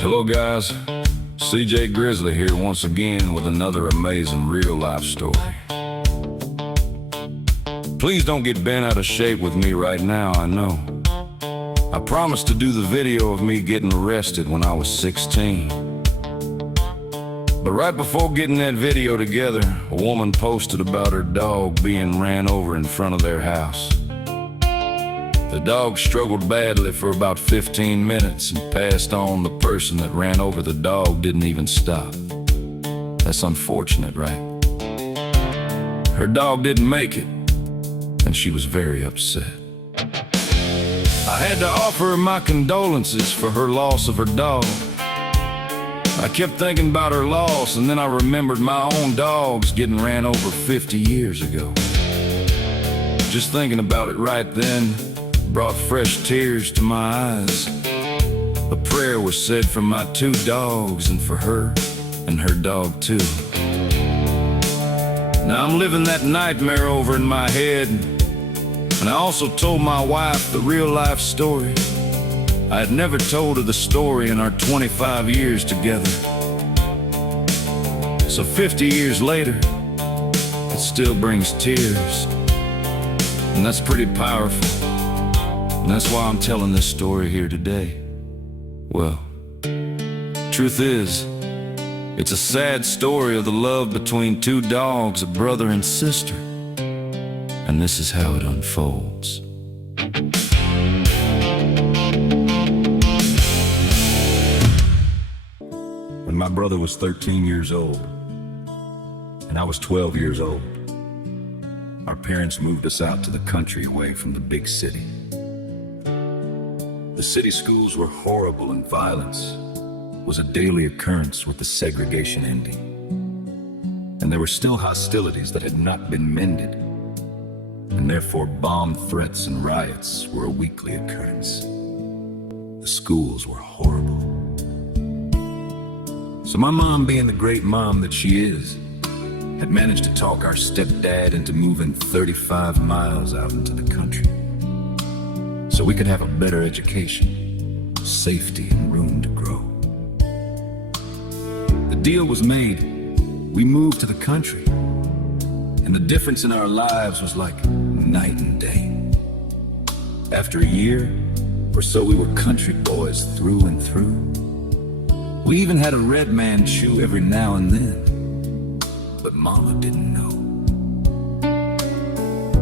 Hello guys, CJ Grizzly here once again with another amazing real-life story. Please don't get bent out of shape with me right now, I know. I promised to do the video of me getting arrested when I was 16. But right before getting that video together, a woman posted about her dog being ran over in front of their house. The dog struggled badly for about 15 minutes and passed on. The person that ran over the dog didn't even stop. That's unfortunate, right? Her dog didn't make it, and she was very upset. I had to offer her my condolences for her loss of her dog. I kept thinking about her loss, and then I remembered my own dogs getting ran over 50 years ago. Just thinking about it right then brought fresh tears to my eyes. A prayer was said for my two dogs and for her and her dog too. Now I'm living that nightmare over in my head, and I also told my wife the real life story. I had never told her the story in our 25 years together. So 50 years later, it still brings tears, and that's pretty powerful. And that's why I'm telling this story here today. Well, truth is, it's a sad story of the love between two dogs, a brother and sister. And this is how it unfolds. When my brother was 13 years old, and I was 12 years old, our parents moved us out to the country away from the big city. The city schools were horrible, and violence was a daily occurrence with the segregation ending. And there were still hostilities that had not been mended, and therefore bomb threats and riots were a weekly occurrence. The schools were horrible. So my mom, being the great mom that she is, had managed to talk our stepdad into moving 35 miles out into the country, so we could have a better education, safety, and room to grow. The deal was made. We moved to the country, and the difference in our lives was like night and day. After a year or so, we were country boys through and through. We even had a red man chew every now and then, but Mama didn't know.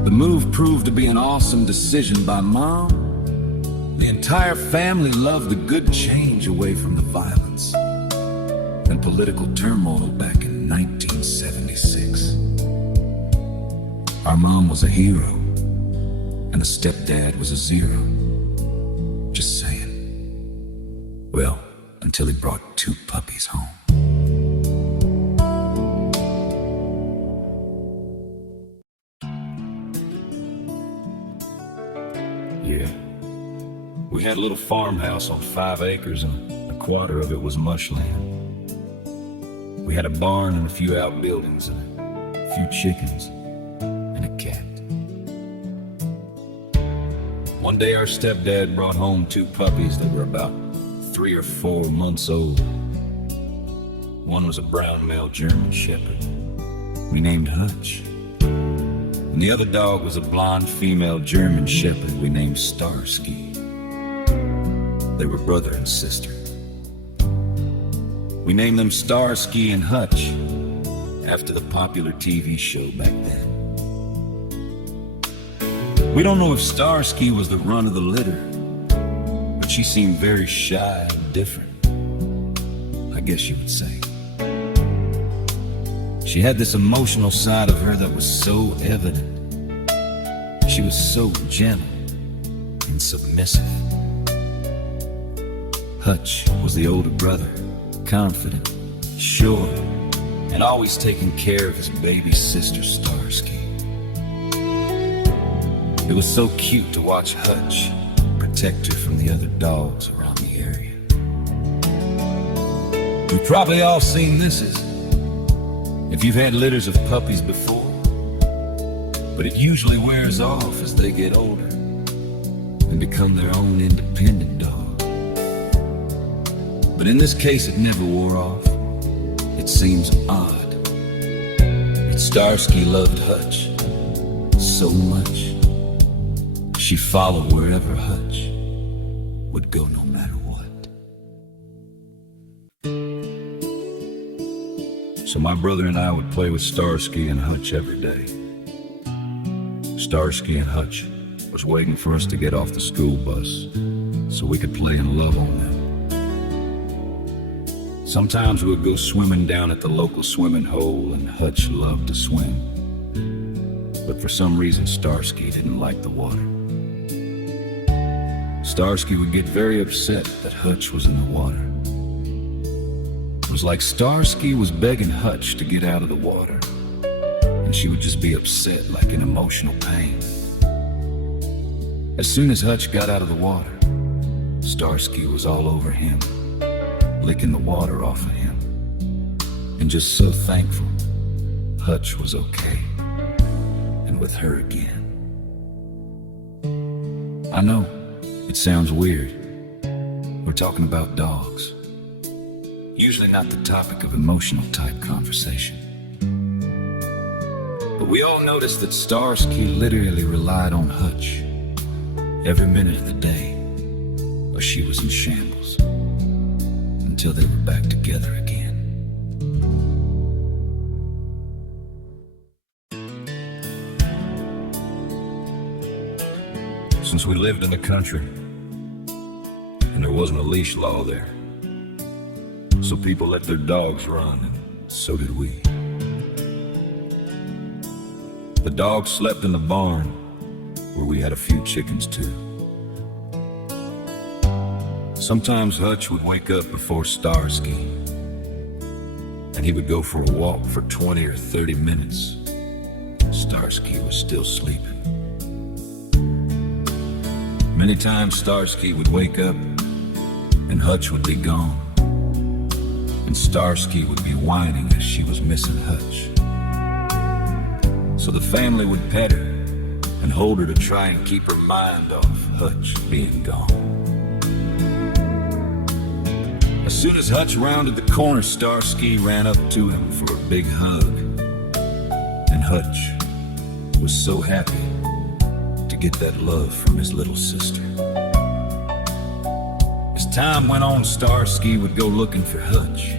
The move proved to be an awesome decision by Mom. The entire family loved the good change away from the violence and political turmoil back in 1976. Our mom was a hero, and the stepdad was a zero. Just saying. Well, until he brought two puppies home. Yeah. We had a little farmhouse on 5 acres, and a quarter of it was mushland. We had a barn and a few outbuildings, and a few chickens, and a cat. One day our stepdad brought home two puppies that were about 3 or 4 months old. One was a brown male German shepherd we named Hutch, and the other dog was a blonde female German shepherd we named Starsky. They were brother and sister. We named them Starsky and Hutch after the popular TV show back then. We don't know if Starsky was the run of the litter, but she seemed very shy and different, I guess you would say. She had this emotional side of her that was so evident. She was so gentle and submissive. Hutch was the older brother, confident, sure, and always taking care of his baby sister Starsky. It was so cute to watch Hutch protect her from the other dogs around the area. You've probably all seen this if you've had litters of puppies before, but it usually wears off as they get older and become their own independent dog. But But in this case, it never wore off. It seems odd that Starsky loved Hutch so much. She followed wherever Hutch would go, no matter what. So my brother and I would play with Starsky and Hutch every day. Starsky and Hutch was waiting for us to get off the school bus so we could play and love on them. Sometimes we would go swimming down at the local swimming hole, and Hutch loved to swim. But for some reason, Starsky didn't like the water. Starsky would get very upset that Hutch was in the water. It was like Starsky was begging Hutch to get out of the water, and she would just be upset, like in emotional pain. As soon as Hutch got out of the water, Starsky was all over him, licking the water off of him, and just so thankful Hutch was okay and with her again. I know, it sounds weird. We're talking about dogs. Usually not the topic of emotional type conversation. But we all noticed that Starsky literally relied on Hutch every minute of the day, or she was in shambles, until they were back together again. Since we lived in the country, and there wasn't a leash law there, so people let their dogs run, and so did we. The dogs slept in the barn, where we had a few chickens too. Sometimes Hutch would wake up before Starsky, and he would go for a walk for 20 or 30 minutes. Starsky was still sleeping. Many times Starsky would wake up, and Hutch would be gone, and Starsky would be whining as she was missing Hutch. So the family would pet her and hold her to try and keep her mind off Hutch being gone. As soon as Hutch rounded the corner, Starsky ran up to him for a big hug. And Hutch was so happy to get that love from his little sister. As time went on, Starsky would go looking for Hutch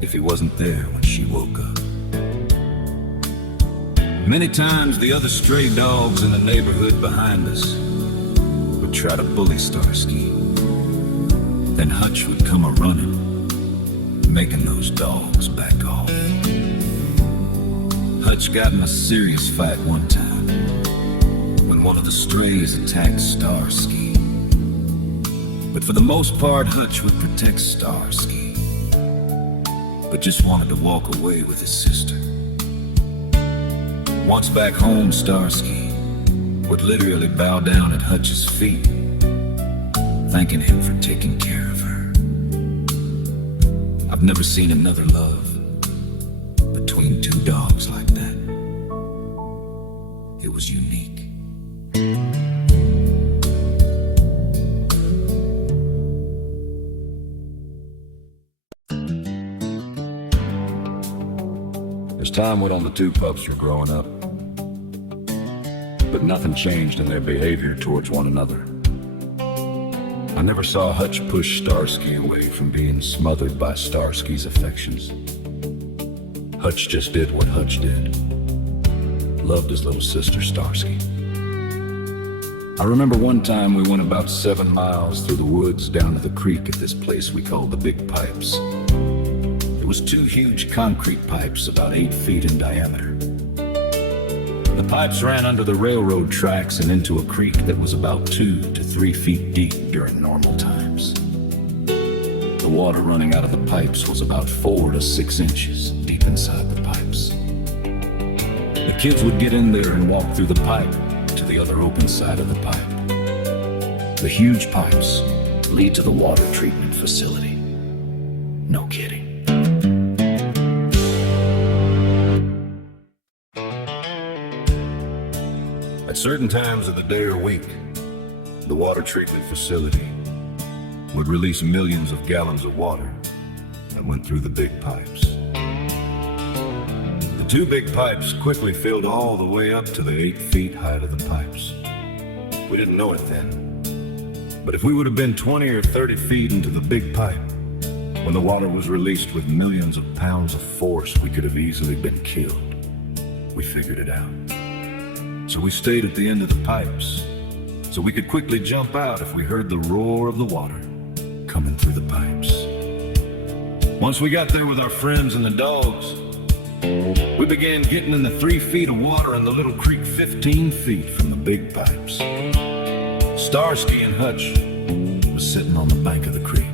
if he wasn't there when she woke up. Many times the other stray dogs in the neighborhood behind us would try to bully Starsky. Then Hutch would come a-running, making those dogs back off. Hutch got in a serious fight one time when one of the strays attacked Starsky. But for the most part, Hutch would protect Starsky, but just wanted to walk away with his sister. Once back home, Starsky would literally bow down at Hutch's feet, thanking him for taking care of her. I've never seen another love between two dogs like that. It was unique. As time went on, the two pups were growing up, but nothing changed in their behavior towards one another. I never saw Hutch push Starsky away from being smothered by Starsky's affections. Hutch just did what Hutch did. Loved his little sister Starsky. I remember one time we went about 7 miles through the woods down to the creek at this place we called the Big Pipes. It was 2 huge concrete pipes about 8 feet in diameter. The pipes ran under the railroad tracks and into a creek that was about 2 to 3 feet deep during normal times. The water running out of the pipes was about 4 to 6 inches deep inside the pipes. The kids would get in there and walk through the pipe to the other open side of the pipe. The huge pipes lead to the water treatment facility. No kidding. At certain times of the day or week, the water treatment facility would release millions of gallons of water that went through the big pipes. The two big pipes quickly filled all the way up to the 8 feet height of the pipes. We didn't know it then, but if we would have been 20 or 30 feet into the big pipe, when the water was released with millions of pounds of force, we could have easily been killed. We figured it out. So we stayed at the end of the pipes, so we could quickly jump out if we heard the roar of the water coming through the pipes. Once we got there with our friends and the dogs, we began getting in the 3 feet of water in the little creek 15 feet from the big pipes. Starsky and Hutch was sitting on the bank of the creek.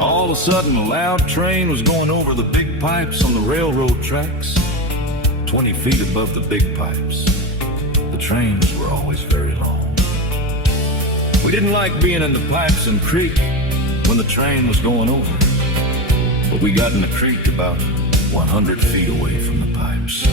All of a sudden, a loud train was going over the big pipes on the railroad tracks, 20 feet above the big pipes. The trains were always very long. We didn't like being in the pipes and creek when the train was going over, but we got in the creek about 100 feet away from the pipes.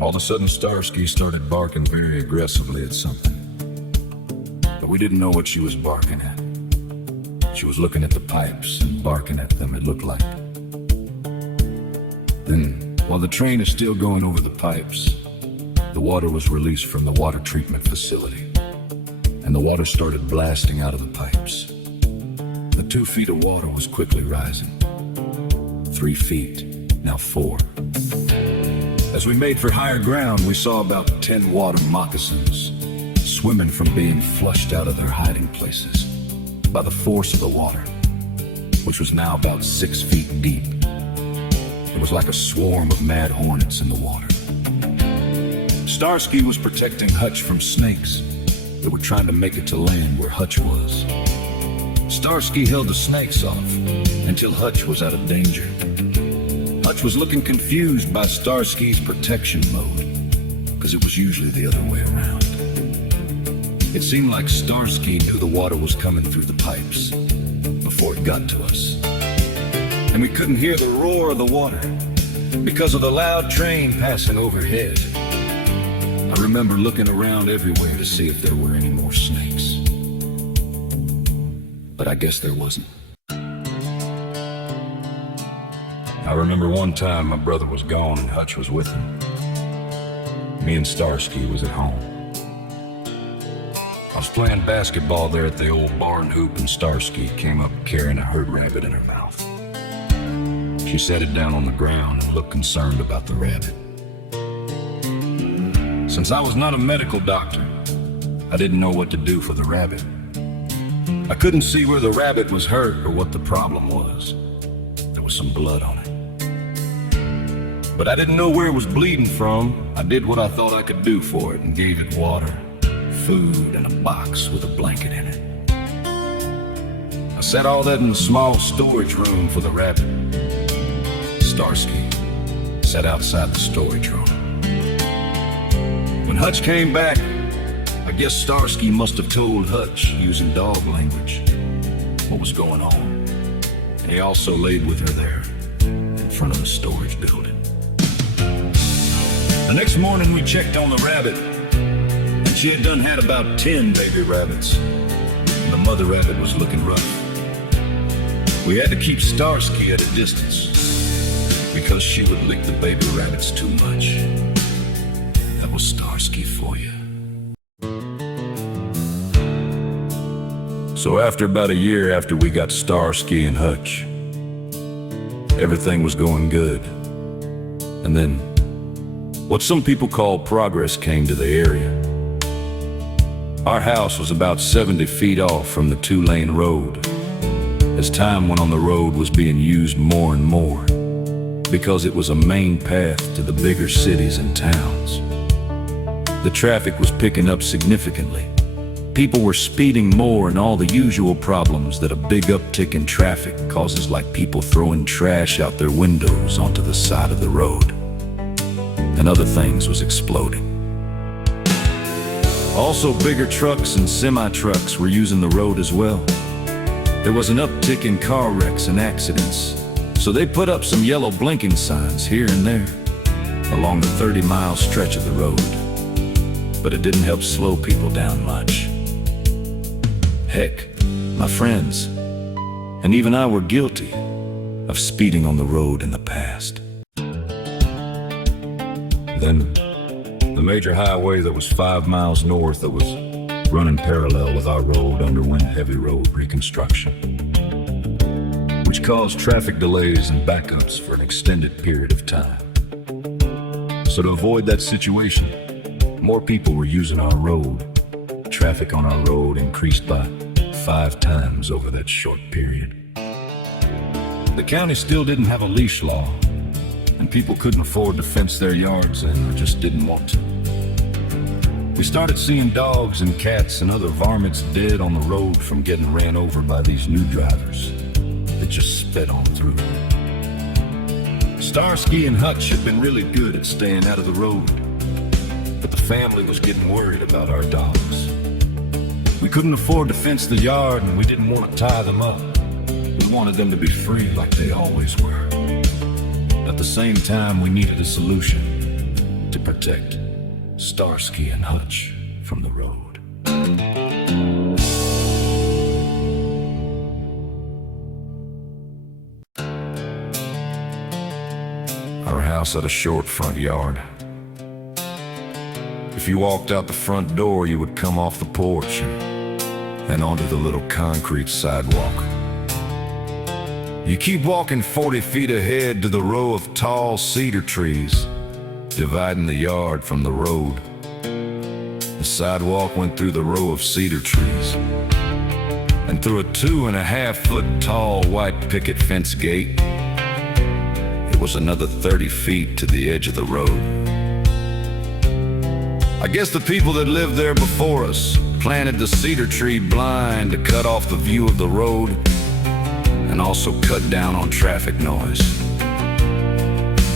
All of a sudden, Starsky started barking very aggressively at something. But we didn't know what she was barking at. She was looking at the pipes and barking at them, it looked like. Then, while the train is still going over the pipes, the water was released from the water treatment facility, and the water started blasting out of the pipes. The 2 feet of water was quickly rising. 3 feet, now 4. As we made for higher ground, we saw about 10 water moccasins swimming from being flushed out of their hiding places by the force of the water, which was now about 6 feet deep. It was like a swarm of mad hornets in the water. Starsky was protecting Hutch from snakes that were trying to make it to land where Hutch was. Starsky held the snakes off until Hutch was out of danger. Hutch was looking confused by Starsky's protection mode, because it was usually the other way around. It seemed like Starsky knew the water was coming through the pipes before it got to us. And we couldn't hear the roar of the water because of the loud train passing overhead. I remember looking around everywhere to see if there were any more snakes. But I guess there wasn't. I remember one time my brother was gone and Hutch was with him. Me and Starsky was at home. I was playing basketball there at the old barn hoop, and Starsky came up carrying a hurt rabbit in her mouth. She set it down on the ground and looked concerned about the rabbit. Since I was not a medical doctor, I didn't know what to do for the rabbit. I couldn't see where the rabbit was hurt or what the problem was. There was some blood on it. But I didn't know where it was bleeding from. I did what I thought I could do for it and gave it water, food, and a box with a blanket in it. I set all that in a small storage room for the rabbit. Starsky sat outside the storage room. When Hutch came back, I guess Starsky must have told Hutch, using dog language, what was going on. And he also laid with her there, in front of the storage building. The next morning we checked on the rabbit, and she had done had about 10 baby rabbits, and the mother rabbit was looking rough. We had to keep Starsky at a distance, because she would lick the baby rabbits too much. That was Starsky for you. So after about a year after we got Starsky and Hutch, everything was going good. And then, what some people call progress came to the area. Our house was about 70 feet off from the 2-lane road. As time went on, the road was being used more and more, because it was a main path to the bigger cities and towns. The traffic was picking up significantly. People were speeding more, and all the usual problems that a big uptick in traffic causes, like people throwing trash out their windows onto the side of the road. And other things was exploding. Also, bigger trucks and semi-trucks were using the road as well. There was an uptick in car wrecks and accidents, So they put up some yellow blinking signs here and there along the 30-mile stretch of the road. But it didn't help slow people down much. Heck, my friends, and even I were guilty of speeding on the road in the past. Then, the major highway that was 5 miles north that was running parallel with our road underwent heavy road reconstruction, which caused traffic delays and backups for an extended period of time. So to avoid that situation, more people were using our road. Traffic on our road increased by 5 times over that short period. The county still didn't have a leash law, and people couldn't afford to fence their yards in or just didn't want to. We started seeing dogs and cats and other varmints dead on the road from getting ran over by these new drivers that just sped on through. Starsky and Hutch had been really good at staying out of the road, but the family was getting worried about our dogs. We couldn't afford to fence the yard, and we didn't want to tie them up. We wanted them to be free like they always were. At the same time, we needed a solution to protect Starsky and Hutch from the road. Our house had a short front yard. If you walked out the front door, you would come off the porch and onto the little concrete sidewalk. You keep walking 40 feet ahead to the row of tall cedar trees dividing the yard from the road. The sidewalk went through the row of cedar trees and through a 2.5-foot tall white picket fence gate. It was another 30 feet to the edge of the road. I guess the people that lived there before us planted the cedar tree blind to cut off the view of the road and also cut down on traffic noise.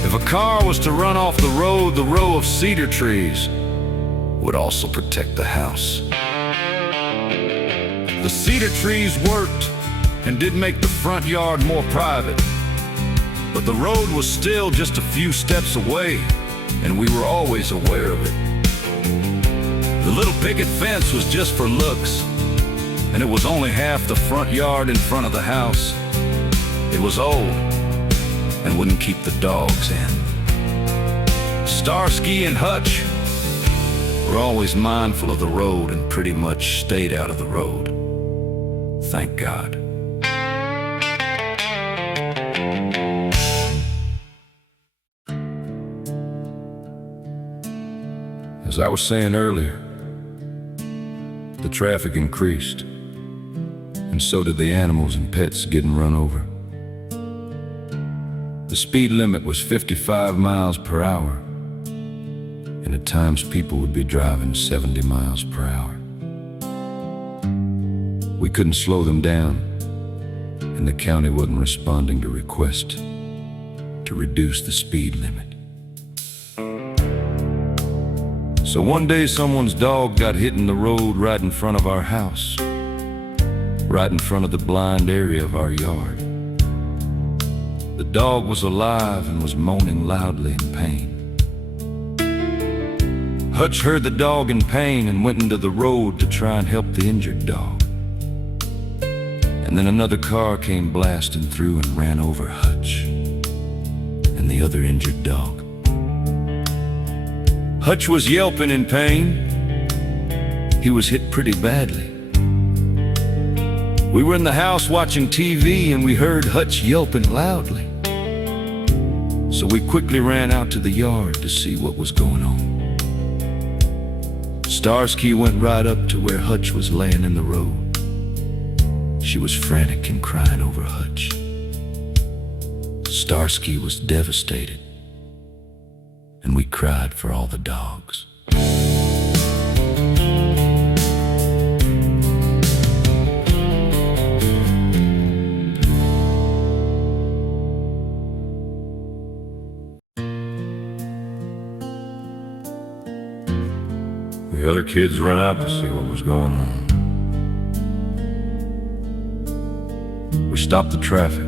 If a car was to run off the row of cedar trees would also protect the house. The cedar trees worked and did make the front yard more private, but the road was still just a few steps away, and we were always aware of it. The little picket fence was just for looks, and it was only half the front yard in front of the house. It was old and wouldn't keep the dogs in. Starsky and Hutch were always mindful of the road and pretty much stayed out of the road. Thank God. As I was saying earlier, the traffic increased, and so did the animals and pets getting run over. The speed limit was 55 miles per hour, and at times people would be driving 70 miles per hour. We couldn't slow them down, and the county wasn't responding to requests to reduce the speed limit. So one day someone's dog got hit in the road right in front of our house, right in front of the blind area of our yard. The dog was alive and was moaning loudly in pain. Hutch heard the dog in pain and went into the road to try and help the injured dog. And then another car came blasting through and ran over Hutch and the other injured dog. Hutch was yelping in pain. He was hit pretty badly. We were in the house watching TV and we heard Hutch yelping loudly. So we quickly ran out to the yard to see what was going on. Starsky went right up to where Hutch was laying in the road. She was frantic and crying over Hutch. Starsky was devastated, and we cried for all the dogs. The other kids ran out to see what was going on. We stopped the traffic,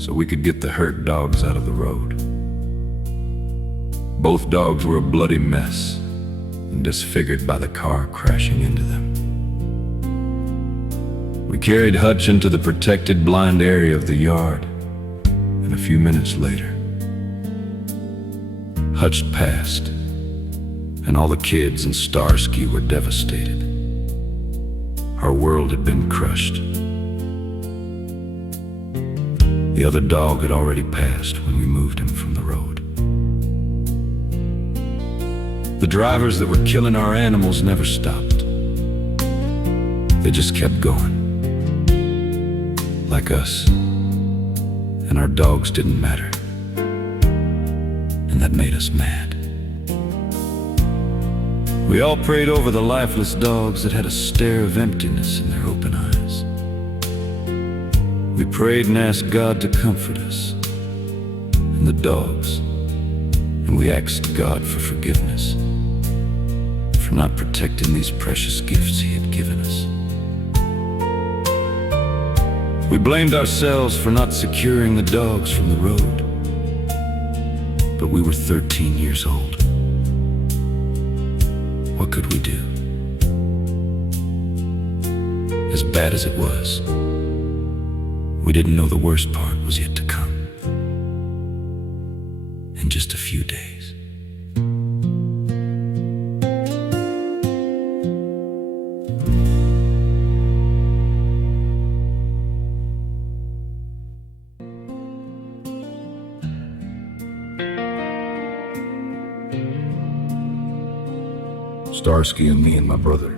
so we could get the hurt dogs out of the road. Both dogs were a bloody mess and disfigured by the car crashing into them. We carried Hutch into the protected blind area of the yard, and a few minutes later, Hutch passed, and all the kids in Starsky were devastated. Our world had been crushed. The other dog had already passed when we moved him from the road. The drivers that were killing our animals never stopped. They just kept going. Like us. And our dogs didn't matter. And that made us mad. We all prayed over the lifeless dogs that had a stare of emptiness in their open eyes. We prayed and asked God to comfort us and the dogs, and we asked God for forgiveness for not protecting these precious gifts He had given us. We blamed ourselves for not securing the dogs from the road, but we were 13 years old. What could we do? As bad as it was, we didn't know the worst part was yet to come. In just a few days. Starsky and me and my brother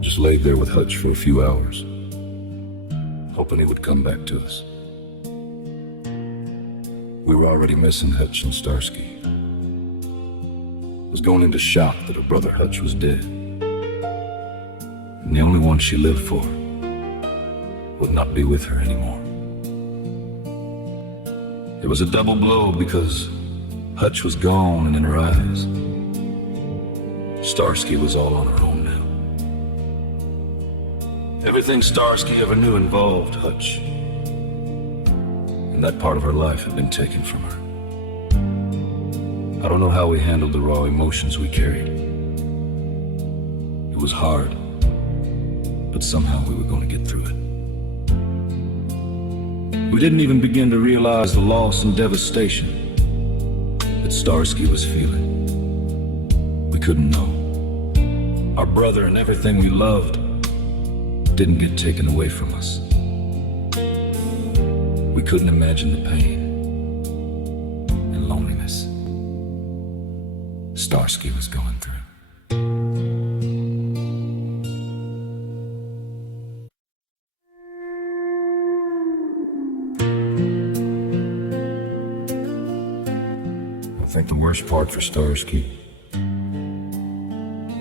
just laid there with Hutch for a few hours, hoping he would come back to us. We were already missing Hutch and Starsky. I was going into shock that her brother Hutch was dead, and the only one she lived for would not be with her anymore. It was a double blow because Hutch was gone, and in her eyes, Starsky was all on her own now. Everything Starsky ever knew involved Hutch, and that part of her life had been taken from her. I don't know how we handled the raw emotions we carried. It was hard, but somehow we were going to get through it. We didn't even begin to realize the loss and devastation that Starsky was feeling. We couldn't know. Our brother and everything we loved didn't get taken away from us. We couldn't imagine the pain and loneliness Starsky was going through. I think the worst part for Starsky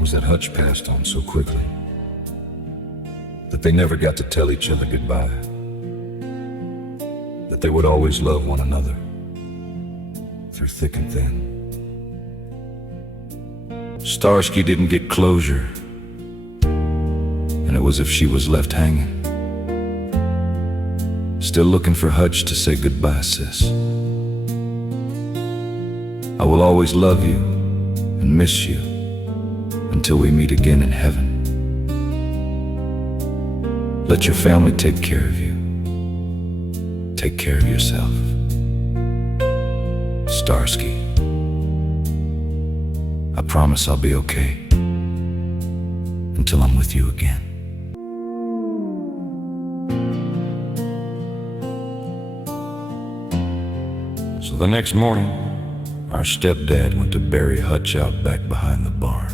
was that Hutch passed on so quickly that they never got to tell each other goodbye, that they would always love one another through thick and thin. Starsky didn't get closure, and it was as if she was left hanging, still looking for Hutch to say goodbye, sis. I will always love you and miss you until we meet again in heaven. Let your family take care of you. Take care of yourself. Starsky. I promise I'll be okay until I'm with you again. So the next morning, our stepdad went to bury Hutch out back behind the barn.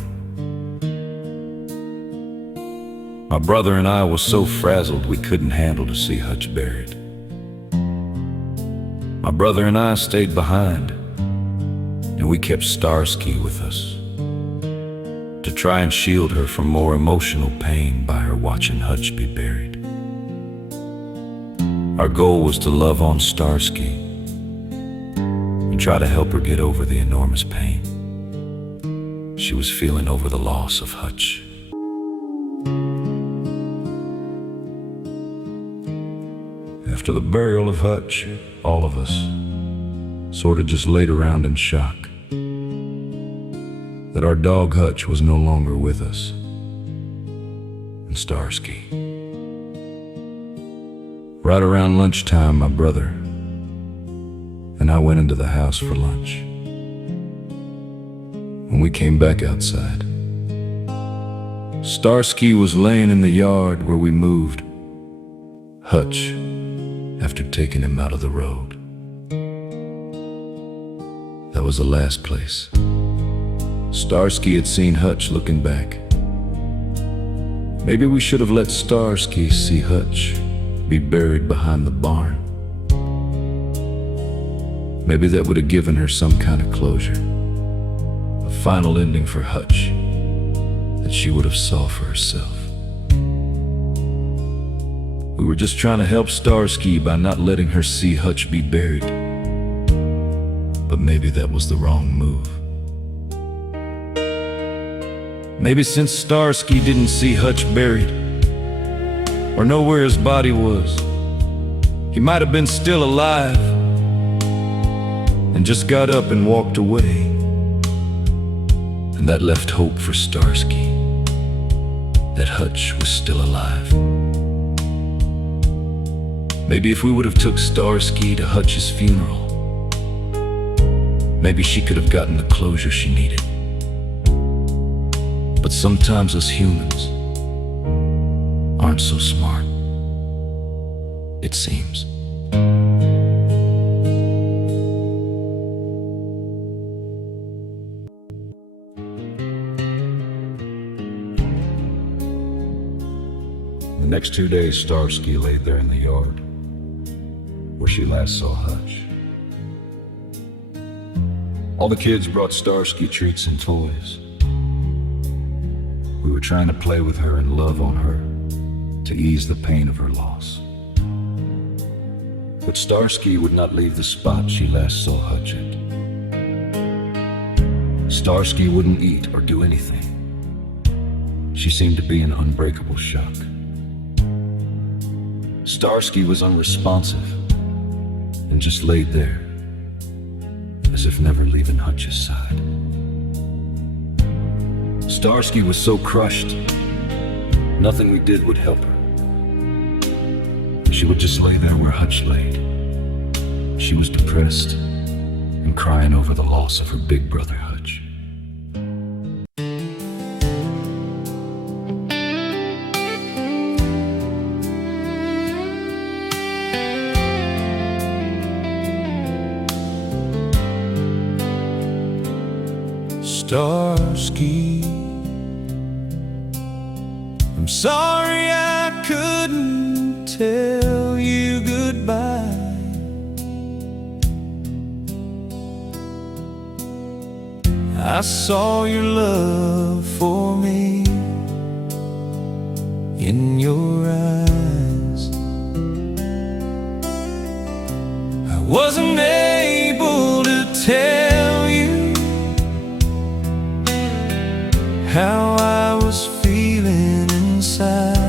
My brother and I were so frazzled we couldn't handle to see Hutch buried. My brother and I stayed behind, and we kept Starsky with us to try and shield her from more emotional pain by her watching Hutch be buried. Our goal was to love on Starsky and try to help her get over the enormous pain she was feeling over the loss of Hutch. After the burial of Hutch, all of us sort of just laid around in shock that our dog Hutch was no longer with us. And Starsky. Right around lunchtime, my brother and I went into the house for lunch. When we came back outside, Starsky was laying in the yard where we moved Hutch after taking him out of the road. That was the last place Starsky had seen Hutch looking back. Maybe we should have let Starsky see Hutch be buried behind the barn. Maybe that would have given her some kind of closure, a final ending for Hutch that she would have saw for herself. We were just trying to help Starsky by not letting her see Hutch be buried. But maybe that was the wrong move. Maybe since Starsky didn't see Hutch buried, or know where his body was, he might have been still alive and just got up and walked away. And that left hope for Starsky that Hutch was still alive. Maybe if we would have took Starsky to Hutch's funeral, maybe she could have gotten the closure she needed. But sometimes us humans aren't so smart, it seems. The next 2 days, Starsky laid there in the yard where she last saw Hutch. All the kids brought Starsky treats and toys. We were trying to play with her and love on her to ease the pain of her loss. But Starsky would not leave the spot she last saw Hutch at. Starsky wouldn't eat or do anything. She seemed to be in unbreakable shock. Starsky was unresponsive and just laid there, as if never leaving Hutch's side. Starsky was so crushed, nothing we did would help her. She would just lay there where Hutch laid. She was depressed and crying over the loss of her big brother Hutch. Starsky, I'm sorry I couldn't tell you goodbye. I saw your love for me in your eyes. I wasn't able to tell you how I was feeling inside.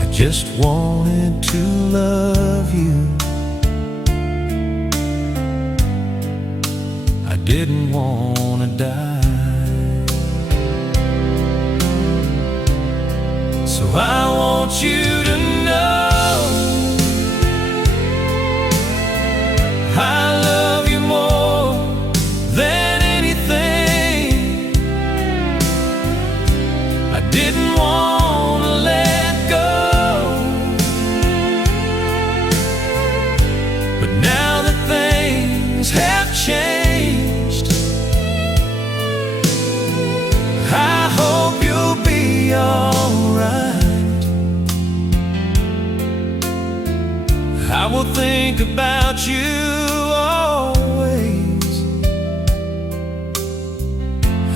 I just wanted to love you. I didn't want to die. So I want you to know I love you more than anything. I didn't want to let go, but now that things have changed, I hope you'll be alright. I will think about you always.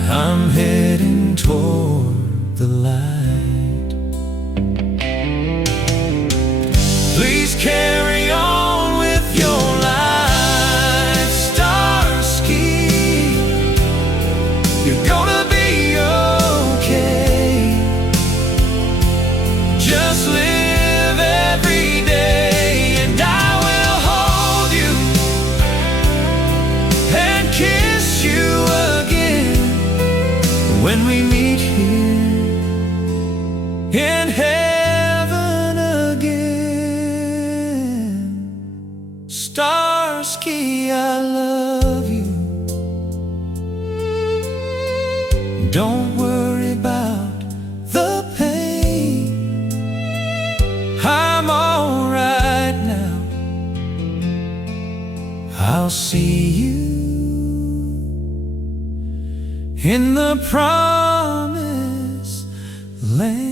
I'm heading toward the light. Please carry on with your life, Starsky. You're gonna be okay. Just live every day, and I will hold you and kiss you again when we meet here in heaven again. Starsky, I love you. Don't worry about the pain. I'm all right now. I'll see you in the promised land.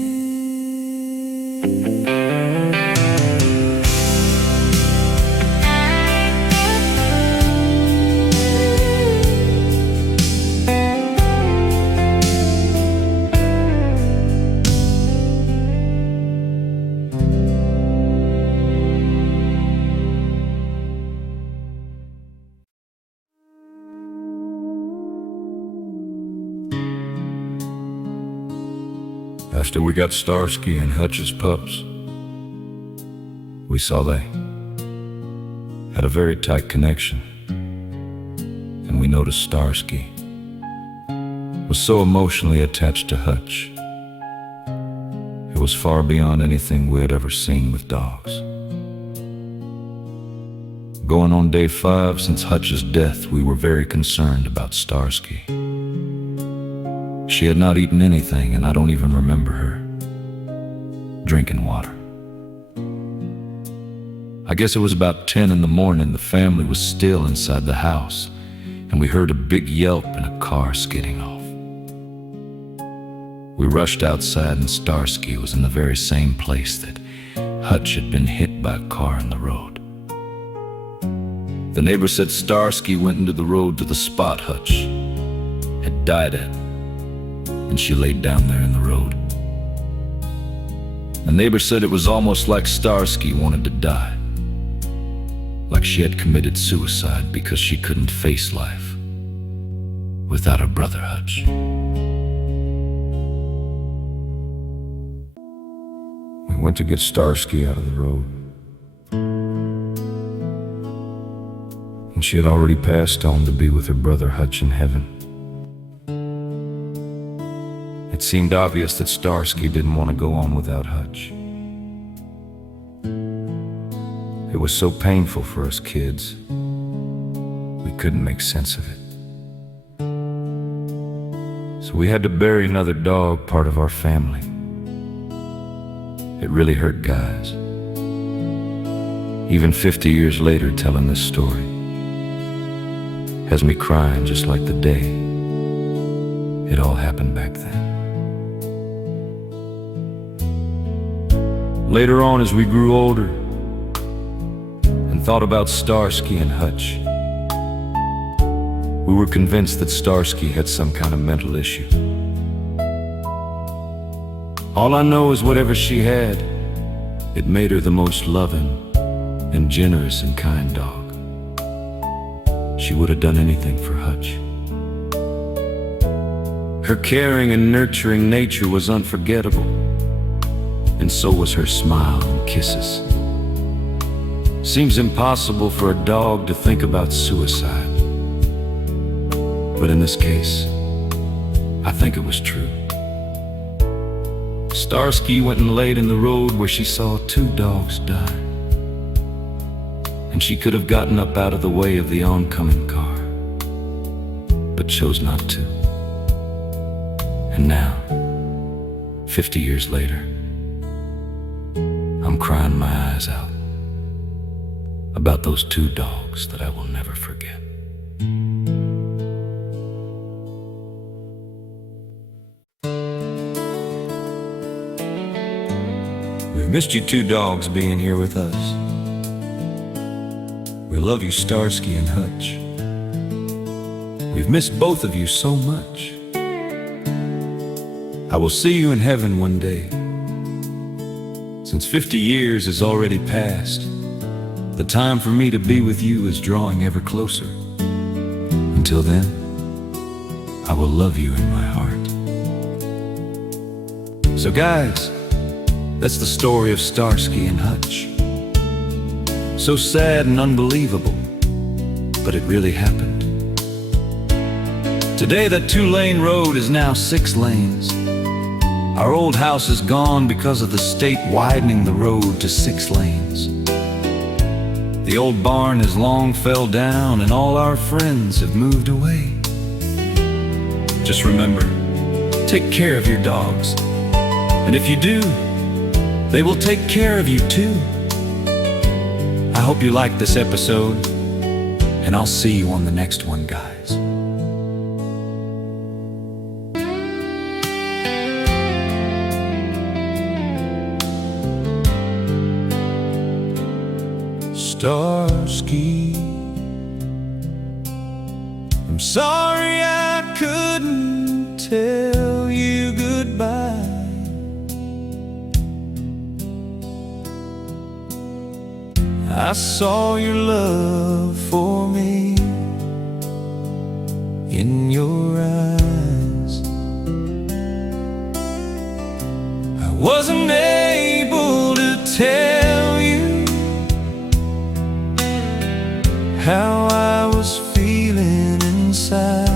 After we got Starsky and Hutch's pups, we saw they had a very tight connection, and we noticed Starsky was so emotionally attached to Hutch. It was far beyond anything we had ever seen with dogs. Going on day 5 since Hutch's death, we were very concerned about Starsky. She had not eaten anything, and I don't even remember her drinking water. I guess it was about 10 in the morning. The family was still inside the house, and we heard a big yelp and a car skidding off. We rushed outside, and Starsky was in the very same place that Hutch had been hit by a car in the road. The neighbor said Starsky went into the road to the spot Hutch had died at, and she laid down there in the road. The neighbor said it was almost like Starsky wanted to die, like she had committed suicide because she couldn't face life without her brother Hutch. We went to get Starsky out of the road, and she had already passed on to be with her brother Hutch in heaven. It seemed obvious that Starsky didn't want to go on without Hutch. It was so painful for us kids. We couldn't make sense of it. So we had to bury another dog, part of our family. It really hurt, guys. Even 50 years later, telling this story has me crying just like the day it all happened back then. Later on, as we grew older and thought about Starsky and Hutch, we were convinced that Starsky had some kind of mental issue. All I know is whatever she had, it made her the most loving and generous and kind dog. She would have done anything for Hutch. Her caring and nurturing nature was unforgettable, and so was her smile and kisses. Seems impossible for a dog to think about suicide, but in this case, I think it was true. Starsky went and laid in the road where she saw 2 dogs die, and she could have gotten up out of the way of the oncoming car, but chose not to. And now, 50 years later, I'm crying my eyes out about those 2 dogs that I will never forget. We've missed you 2 dogs being here with us. We love you, Starsky and Hutch. We've missed both of you so much. I will see you in heaven one day. Since 50 years has already passed, the time for me to be with you is drawing ever closer. Until then, I will love you in my heart. So guys, That's the story of Starsky and Hutch. So sad and unbelievable, but it really happened. Today that 2-lane road is now 6 lanes. Our old house is gone because of the state widening the road to 6 lanes. The old barn has long fell down and all our friends have moved away. Just remember, take care of your dogs. And if you do, they will take care of you too. I hope you liked this episode, and I'll see you on the next one, guys. Starsky, I'm sorry I couldn't tell you goodbye. I saw your love for me in your eyes. I wasn't able to tell you how I was feeling inside.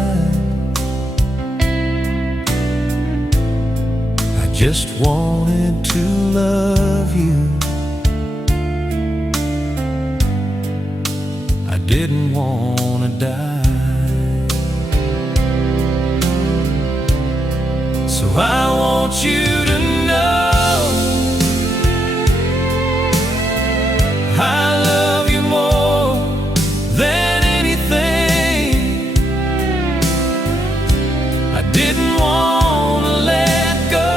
I just wanted to love you. I didn't want to die. So I want you to know I love you more than anything. I didn't want to let go,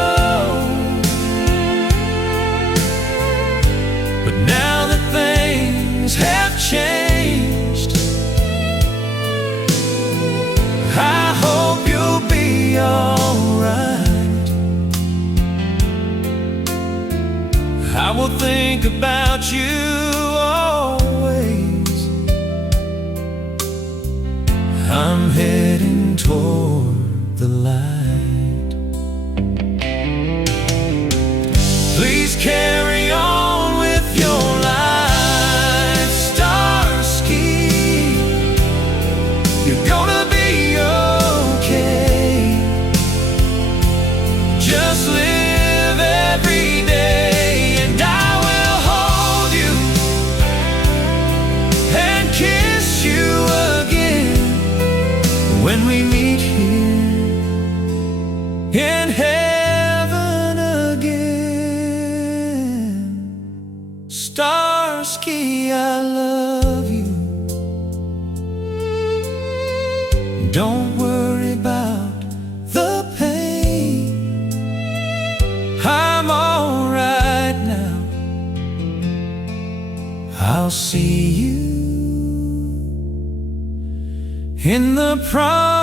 but now that things have changed, I hope you'll be alright. I will think about you always. I'm heading toward the light. Please carry on with your life, Starsky. You're gonna be okay. Just live every day, and I will hold you and kiss you again when we meet here in heaven again. Starsky, I love you. Don't worry about the pain. I'm alright now. I'll see you in the promised